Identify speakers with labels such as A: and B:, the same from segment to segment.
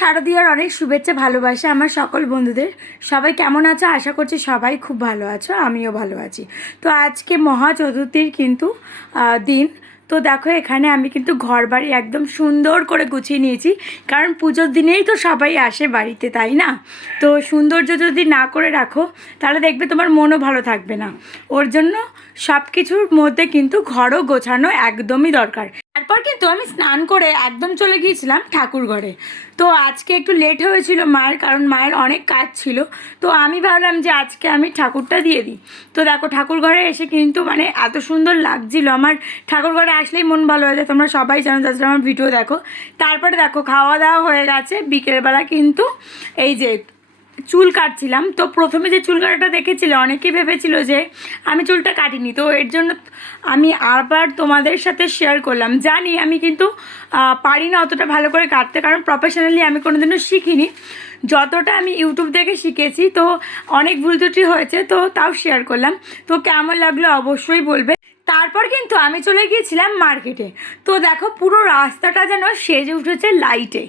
A: শারদীয়ার অনেক শুভেচ্ছা, ভালোবাসা আমার সকল বন্ধুদের। সবাই কেমন আছো? আশা করছি সবাই খুব ভালো আছো, আমিও ভালো আছি। তো আজকে মহা চতুর্থীর কিন্তু দিন। তো দেখো, এখানে আমি কিন্তু ঘর বাড়ি একদম সুন্দর করে গুছিয়ে নিয়েছি। কারণ পুজোর দিনেই তো সবাই আসে বাড়িতে, তাই না? তো সৌন্দর্য যদি না করে রাখো, তাহলে দেখবে তোমার মনও ভালো থাকবে না। ওর জন্য সব কিছুর মধ্যে কিন্তু ঘরও গোছানো একদমই দরকার। তারপর কিন্তু আমি স্নান করে একদম চলে গিয়েছিলাম ঠাকুর ঘরে তো আজকে একটু লেট হয়েছিল মায়ের, কারণ মায়ের অনেক কাজ ছিল। তো আমি ভাবলাম যে আজকে আমি ঠাকুরটা দিয়ে দিই। তো দেখো ঠাকুর ঘরে এসে কিন্তু মানে এত সুন্দর লাগছিল আমার। ঠাকুর ঘরে আসলেই মন ভালো হয়ে যায়, তোমরা সবাই জানো তাছাড়া আমার ভিডিও দেখো। তারপরে দেখো, খাওয়া দাওয়া হয়ে গেছে। বিকেলবেলা কিন্তু এই যে চুল কাটছিলাম। তো প্রথমে যে চুল কাটাটা দেখেছিল অনেকেই ভেবেছিল যে আমি চুলটা কাটিনি। তো এর জন্য আমি আবার তোমাদের সাথে শেয়ার করলাম। জানি আমি কিন্তু পারি না অতটা ভালো করে কাটতে, কারণ প্রফেশনালি আমি কোনোদিনও শিখিনি। যতটা আমি ইউটিউব থেকে শিখেছি, তো অনেক ভুল ত্রুটি হয়েছে, তো তাও শেয়ার করলাম। তো কেমন লাগল অবশ্যই বলবে। তারপর কিন্তু আমি চলে গিয়েছিলাম মার্কেটে। তো দেখো পুরো রাস্তাটা যেন সেজে উঠেছে লাইটে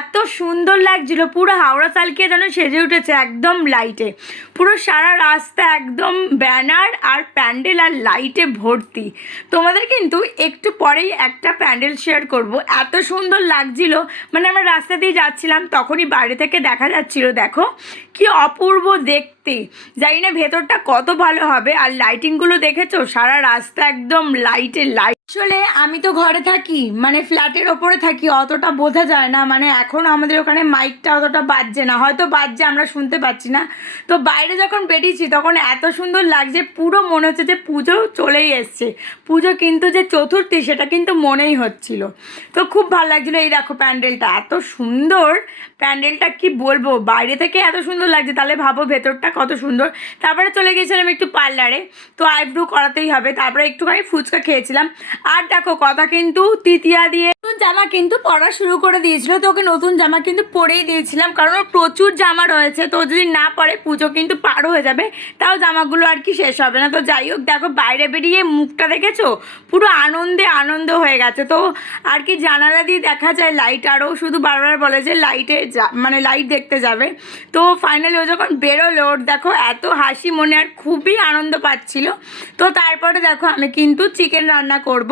A: এত সুন্দর লাগছিল, পুরো হাওড়া সালকে যেন সেজে উঠেছে একদম লাইটে পুরো সারা রাস্তা একদম ব্যানার আর প্যান্ডেল আর লাইটে ভর্তি। তোমাদের কিন্তু একটু পরেই একটা প্যান্ডেল শেয়ার করব। এত সুন্দর লাগছিল মানে আমরা রাস্তা দিয়ে যাচ্ছিলাম, তখনই বাইরে থেকে দেখা যাচ্ছিল, দেখো। কি অপূর্ব দেখতে জানি না ভেতরটা কত ভালো হবে। আর লাইটিংগুলো দেখেছ? সারা রাস্তা একদম লাইটে লাইট আসলে আমি তো ঘরে থাকি মানে ফ্ল্যাটের ওপরে থাকি, অতটা বোঝা যায় না। মানে এখন আমাদের ওখানে মাইকটা অতটা বাজছে না। হয়তো বাজছে, আমরা শুনতে পাচ্ছি না। তো বাইরে যখন বেরিয়েছি, তখন এত সুন্দর লাগছে, পুরো মনে হচ্ছে যে পুজো চলেই এসছে। পুজো কিন্তু যে চতুর্থী, সেটা কিন্তু মনেই হচ্ছিল। তো খুব ভালো লাগছিল। এই দেখো প্যান্ডেলটা, এত সুন্দর। প্যান্ডেলটা কি বলব? বাইরে থেকে এত সুন্দর লাগছে, তাহলে ভাবো ভেতরটা কত সুন্দর। তারপরে চলে গিয়েছিলাম একটু পার্লারে। তো আইব্রু করাতেই হবে। তারপরে একটুখানি ফুচকা খেয়েছিলাম। আর দেখো কথা কিন্তু তৃতীয়া দিয়ে জামা কিন্তু পরা শুরু করে দিয়েছিল। তো ওকে নতুন জামা কিন্তু পরেই দিয়েছিলাম, কারণ ওর প্রচুর জামা রয়েছে। তো যদি না পরে, পুজো কিন্তু পার হয়ে যাবে। তাও জামাগুলো আর কি শেষ হবে না। তো যাই হোক, দেখো বাইরে বেরিয়ে মুখটা দেখেছ? পুরো আনন্দে আনন্দ হয়ে গেছে। তো আর কি জানালা দিয়ে দেখা যায় লাইট আরও শুধু বারবার বলে যে লাইটে মানে লাইট দেখতে যাবে। তো ফাইনালি ও যখন বেরোলো, ওর দেখো এত হাসি মনে আর খুবই আনন্দ পাচ্ছিল। তো তারপরে দেখো আমি কিন্তু চিকেন রান্না করব।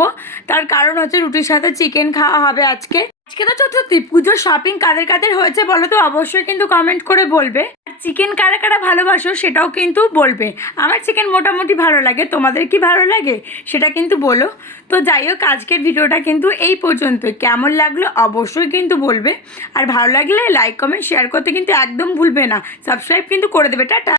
A: তার কারণ হচ্ছে রুটির সাথে চিকেন খাওয়া হবে আজকে? আজকে তো চতুর্থী, পুজোর শপিং কাদের কাদের হয়েছে বলো তো? অবশ্যই কিন্তু কমেন্ট করে বলবে। আর চিকেন কারা কারা ভালোবাসো সেটাও কিন্তু বলবে। আমার চিকেন মোটামুটি ভালো লাগে, তোমাদের কি ভালো লাগে? সেটা কিন্তু বলো। তো যাই হোক, আজকের ভিডিওটা কিন্তু এই পর্যন্তই। কেমন লাগল অবশ্যই কিন্তু বলবে। আর ভালো লাগলে লাইক কমেন্ট শেয়ার করতে কিন্তু একদম ভুলবে না। সাবস্ক্রাইব কিন্তু করে দেবে। টাটা।